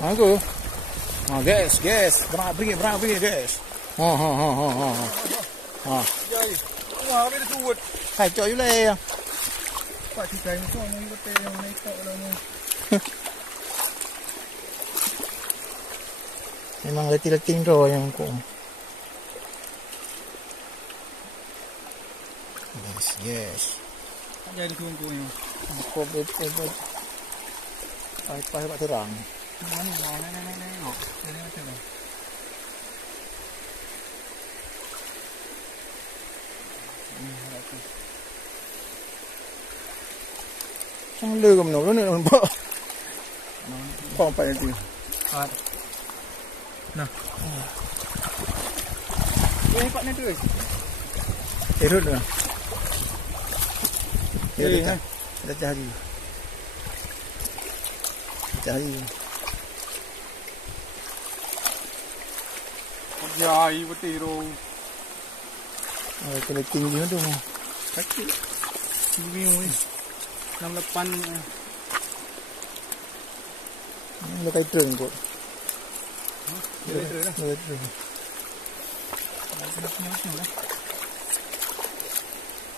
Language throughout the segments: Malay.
Aku. Guys. Pergi guys. Jai. Wah, habis tu buat. Hai cok you leh. Pak cikai ni kau ni betul yang naik kau lah ni. Memang letih-letih roh yang aku. Yes. Jadi tunggu ni. Aku betul. Pai pak terang. Mana mau nenek. Jadi macam ni. Sang lơ cầm nổ nữa bợ. Không phải gì. Nah. Pak ni tu. Terus dah. Dah cari. Jai betul tu. Kena tinggi tu. Kaki. Tinggi ni. 68 Nó cái trường của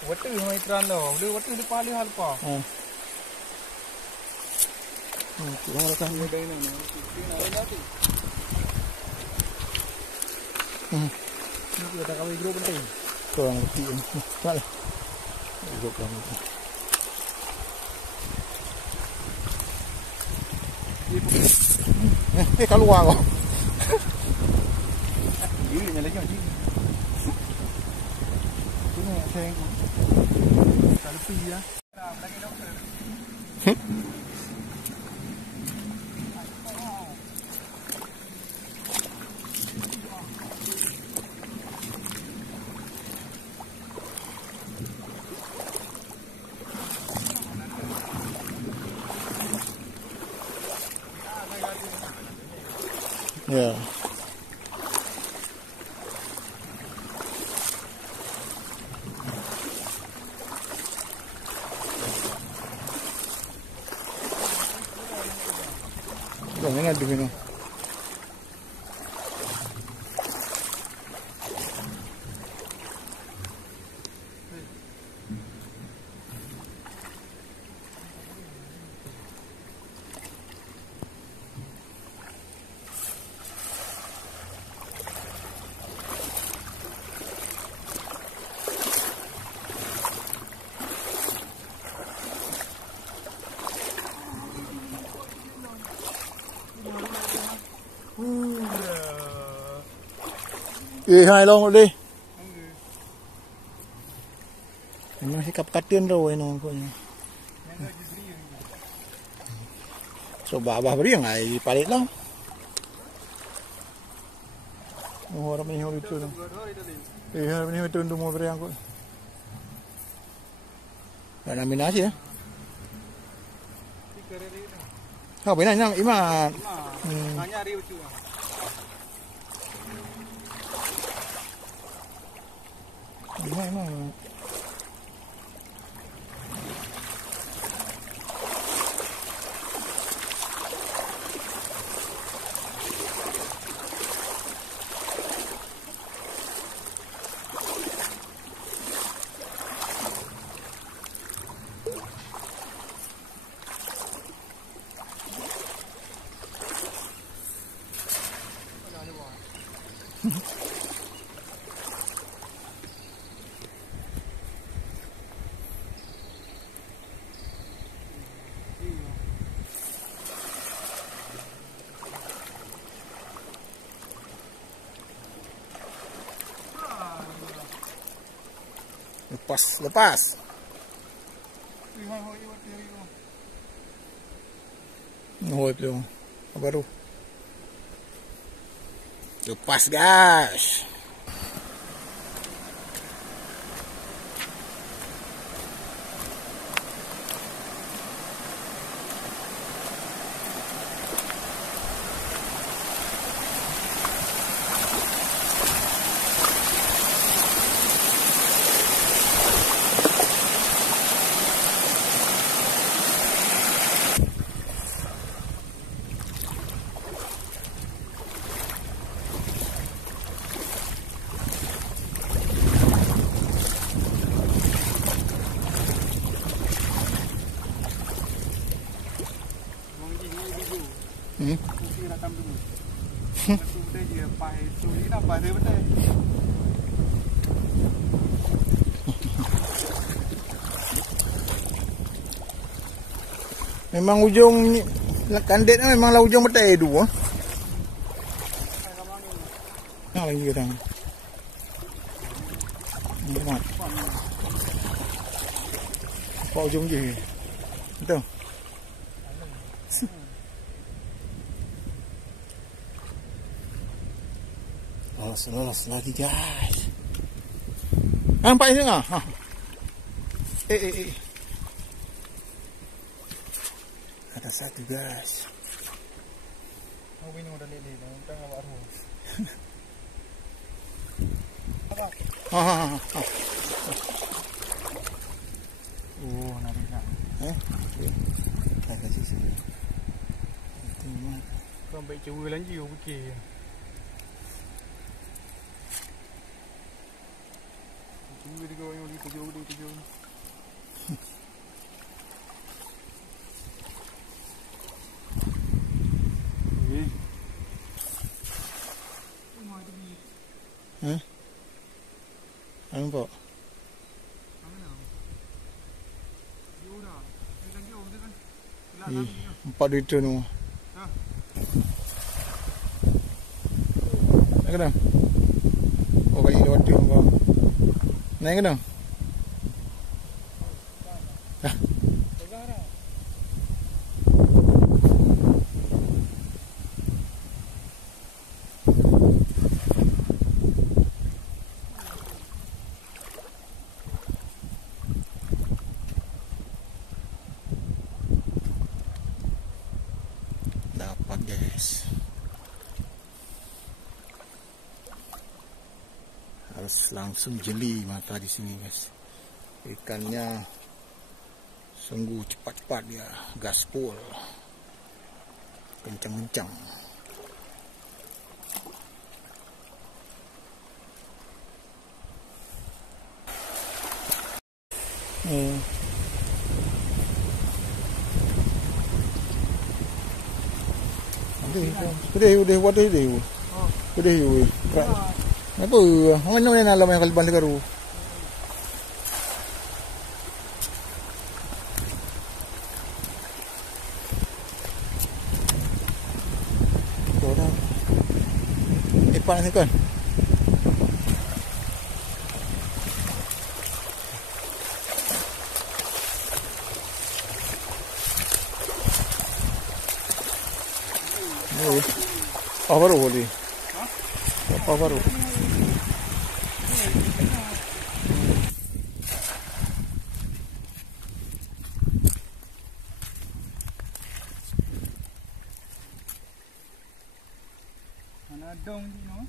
Watu mai tran lo. Dia watu di paling hal pa. Kita akan Dia ni. Ni kita kami grup penting. kurang lebih. Salah. Grup lagi. Keluar kau. Ini ni lagi ni. Ini saya selfie ya. Lagi doktor. Ya. Jangan ada minum. Hai long đi. Nó sẽ cặp cắt tiên rồi nó coi. Coba beri ngai palit lah. Orang ni hol itu. Ni itu untuk mau beri aku. Ada minat ya. Kau benar nang iman. Hanya hari itu. Emang. Lepas. Hoi tu. Baru. Lepas guys. Pai suri nampak dia betul. Memang ujung kandet memanglah ujung betai dua. Nak lagi ke tangan. Apa ujung je. Betul. Lolos lagi guys. Nampak ni tengah. Ha. Ada satu guys. Oh ini udah lele, tang awak ru. Ha. Oh, narik nak. Tak kasih sini. Kau baik cewa lagi you fikir. Cewa dia kau yang di tujuh. Nampak? Empat liter tu. Naik ke dah? Oh kali lewat tu nampak. Naik ke dah? Dah. Dapat guys. Harus langsung jeli mata di sini guys. Ikannya sungguh cepat-cepat dia, gaspol, kencang-kencang. Udah, what is it? Udah, apa? Mana nak lama yang kalban dekat ru? Orang ipan ni kan? Apa baru boleh? Apa baru? Mana dong ni no?